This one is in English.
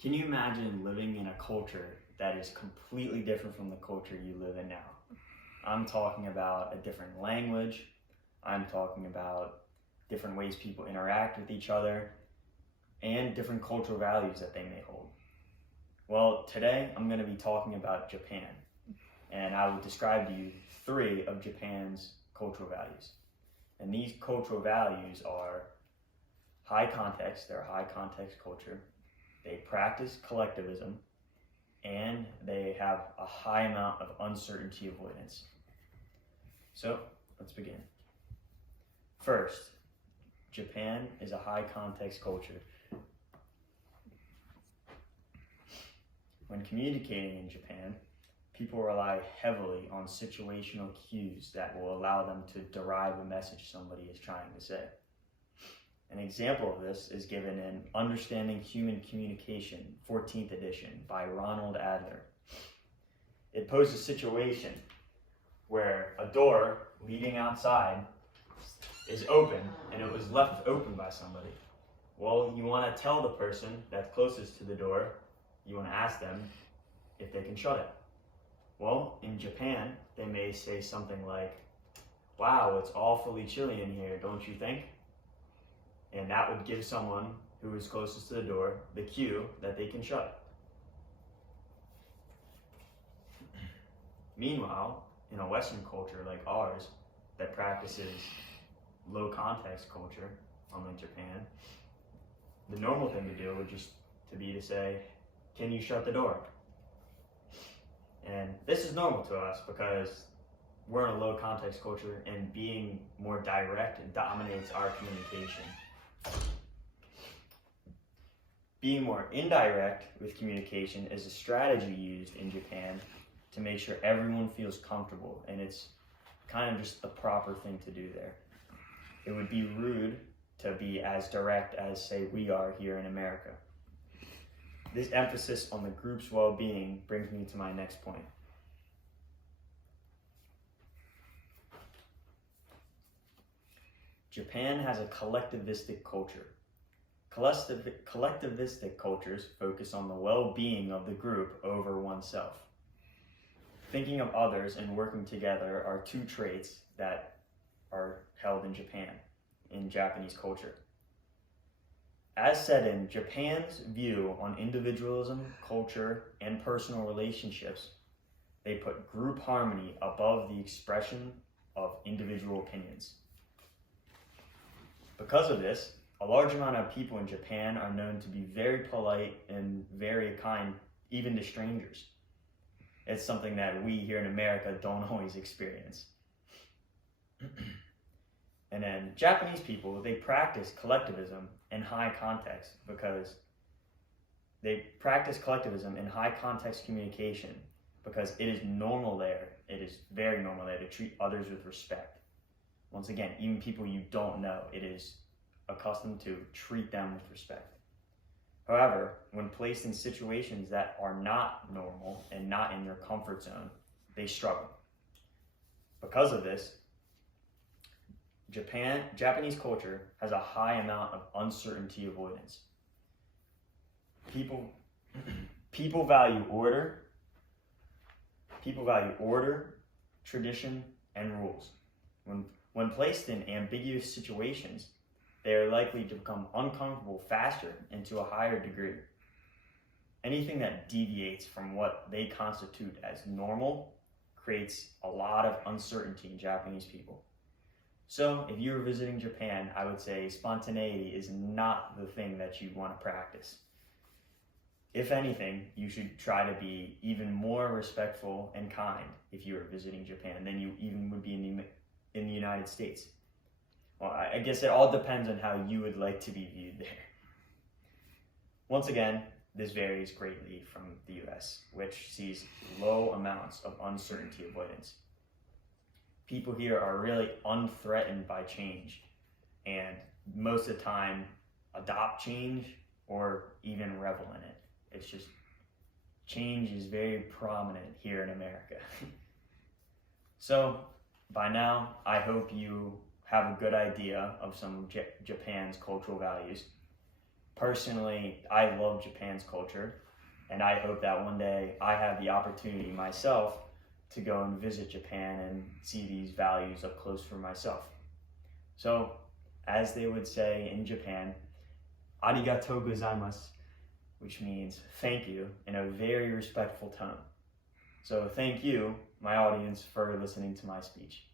Can you imagine living in a culture that is completely different from the culture you live in now? I'm talking about a different language. I'm talking about different ways people interact with each other and different cultural values that they may hold. Well, today I'm going to be talking about Japan, and I will describe to you 3 of Japan's cultural values. And these cultural values are high context, they're a high context culture. They practice collectivism, and they have a high amount of uncertainty avoidance. So let's begin. First, Japan is a high context culture. When communicating in Japan, people rely heavily on situational cues that will allow them to derive a message somebody is trying to say. An example of this is given in Understanding Human Communication, 14th edition, by Arnold. It poses a situation where a door leading outside is open and it was left open by somebody. Well, you want to tell the person that's closest to the door, you want to ask them if they can shut it. Well, in Japan, they may say something like, "Wow, it's awfully chilly in here, don't you think?" And that would give someone who is closest to the door the cue that they can shut it. Meanwhile, in a Western culture like ours that practices low context culture, unlike Japan, the normal thing to do would just be to say, "Can you shut the door?" And this is normal to us because we're in a low context culture, and being more direct dominates our communication. Being more indirect with communication is a strategy used in Japan to make sure everyone feels comfortable, and it's kind of just the proper thing to do there. It would be rude to be as direct as, say, we are here in America. This emphasis on the group's well-being brings me to my next point. Japan has a collectivistic culture. Collectivistic cultures focus on the well-being of the group over oneself. Thinking of others and working together are 2 traits that are held in Japan, in Japanese culture. As said in Japan's view on individualism, culture, and personal relationships, they put group harmony above the expression of individual opinions. Because of this, a large amount of people in Japan are known to be very polite and very kind, even to strangers. It's something that we here in America don't always experience. And then Japanese people, they practice collectivism in high context because they practice collectivism in high context communication because it is normal there. It is very normal there to treat others with respect. Once again, even people you don't know, it is accustomed to treat them with respect. However, when placed in situations that are not normal and not in their comfort zone, they struggle. Because of this, Japanese culture has a high amount of uncertainty avoidance. People value order. People value order, tradition, and rules. When placed in ambiguous situations, they are likely to become uncomfortable faster and to a higher degree. Anything that deviates from what they constitute as normal creates a lot of uncertainty in Japanese people. So if you're visiting Japan, I would say spontaneity is not the thing that you want to practice. If anything, you should try to be even more respectful and kind if you are visiting Japan than you even would be in the United States. Well, I guess it all depends on how you would like to be viewed there. Once again, this varies greatly from the US, which sees low amounts of uncertainty avoidance. People here are really unthreatened by change, and most of the time adopt change or even revel in it. It's just, change is very prominent here in America. So by now, I hope you have a good idea of some Japan's cultural values. Personally, I love Japan's culture, and I hope that one day I have the opportunity myself to go and visit Japan and see these values up close for myself. So, as they would say in Japan, arigatou gozaimasu, which means thank you in a very respectful tone. So thank you, my audience, for listening to my speech.